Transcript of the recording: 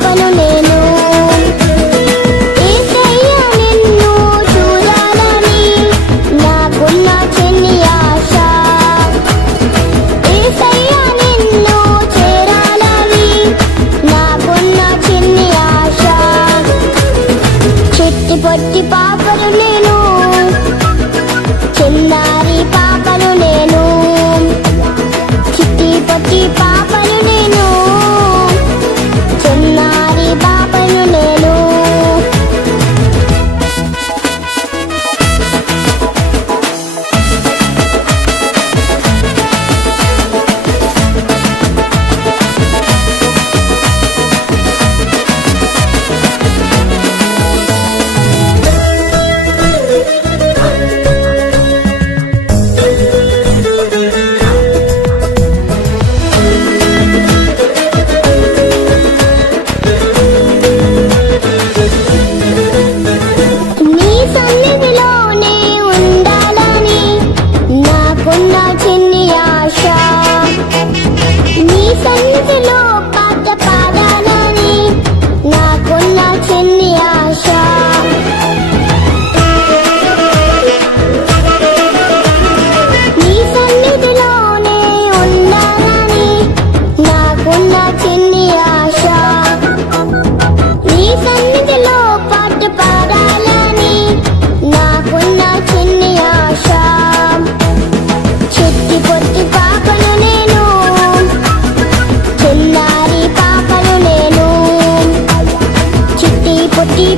పాపను నేను యేసయ్య నిన్ను చూడాలని నాకున్న చిన్ని ఆశ యేసయ్య నిన్ను చేరాలని నాకున్న చిన్ని ఆశ చిట్టి పొట్టి పాపను నేను చిన్నారి పాపను నేను చిట్టి పొట్టి పాపను నేను చిన్నారి పాపను నేను నీ సన్నిధిలోనే ఉండాలని నాకున్న చిన్ని ఆశ నీ సన్నిధిలో పాట పాడాలని నాకున్న చిన్ని ఆశ నీ సన్నిధిలోనే ఉండాలని నాకున్న చిన్ని ఆశ నీ సన్నిధిలో పాట పాడాలని నాకున్న చిన్ని ఆశ చిట్టి పొట్టి పాపను నేను చిన్నారి పాపను నేను చిట్టి పొట్టి